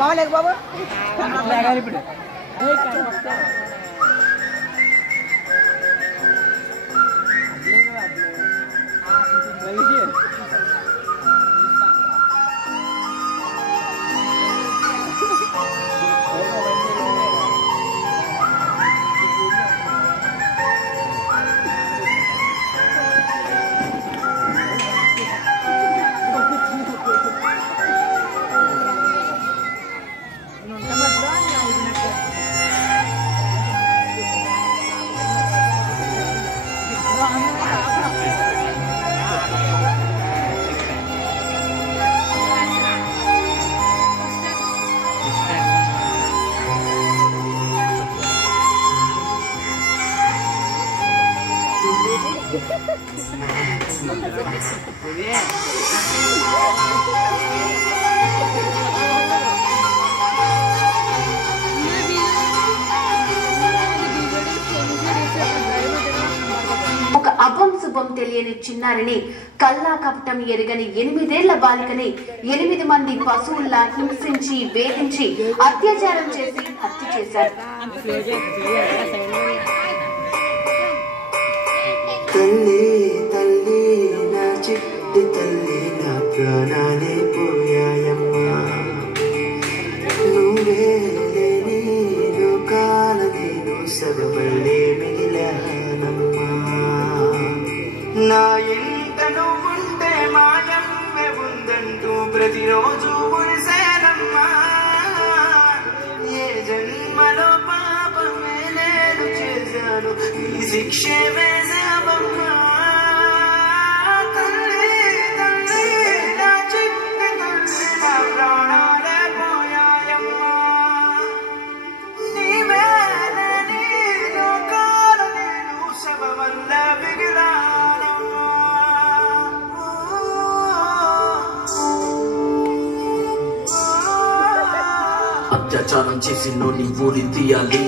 బాగాలేదు బాబు ఇప్పుడు ఒక అభం శుభం తెలియని చిన్నారిని కల్లా కపటం ఎరగని 8 ఏళ్ల బాలికని 8 మంది పశువుల్లా హింసించి వేధించి అత్యాచారం చేసి హత్య చేశారు. తల్లి తల్లి నా చిట్టి తల్లి నా ప్రాణాలే పోయాయమ్మా నువ్వే లేని లోకాల నేను సర్వల్లే మిగిలానమ్మా నా ఇంట నువ్వుంటే మాయమ్మె ఉందంటూ ప్రతిరోజు మురిసేనమ్మా ఏ జన్మలో పాపమే నేను చేశాను ఈ శిక్షే వేసావమ్మా తల్లి తల్లి నా చిట్టి తల్లి నా ప్రాణాలే పోయాయమ్మా నీవే లేని లోకాల నేను శవమల్ల మిగిలానమ్మా అత్యాచారం చేసి నోని ఊరి తీయాలి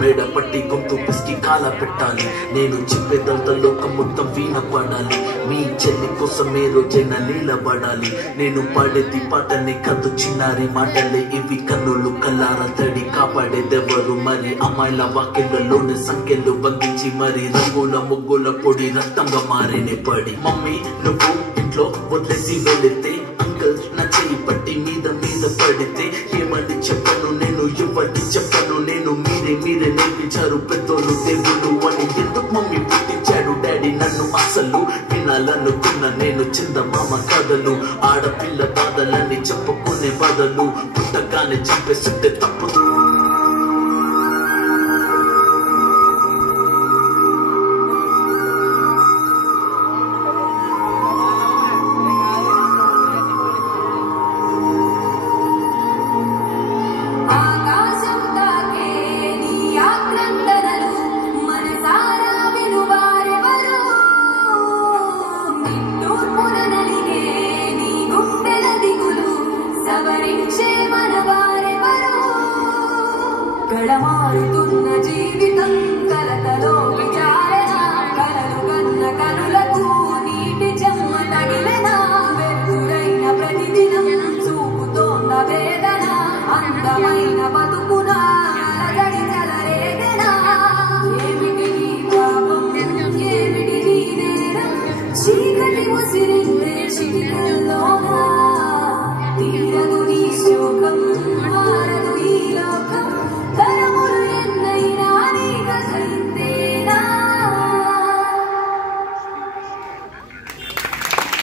మేడ పట్టి గొంతు పిసికి కాల పెట్టాలి నేను చెప్పేదంతా లోకం మొత్తం వీణ పడాలి మీ చెల్లి కోసం ఏ రోజైనా నిలబడాలి నేను పాడేది పాటని కదు చిన్నారి మాటలే ఇవి కన్నులు కల్లార తడి కాపాడేదెవరు మరి అమ్మాయిల వాక్యలలోని సంఖ్యలు బంధించి మరి రంగుల ముగ్గుల పొడి రక్తంగా మారినే పడి మమ్మీ నువ్వు ఇంట్లో వదిలేసి వెళితే అంకల్ నా చెయ్యి పట్టి మీద మీద పడితే ఏమని చెప్పను నేను ఎవరికి చెప్పను నేను మీరే నేర్పించారు పెద్దోళ్ళు దేవుడు అని ఎందుకు మమ్మీ పుట్టించాడు డాడీ నన్ను అసలు వినాలనుకున్న నేను చందమామ కథలు ఆడపిల్ల బాధలని చెప్పుకునే బదులు పుట్టగానే చంపేస్తుంటే తప్పదు కళమారుతున్న జీవితం కలకలో విచారణ కలలు కన్న కనుల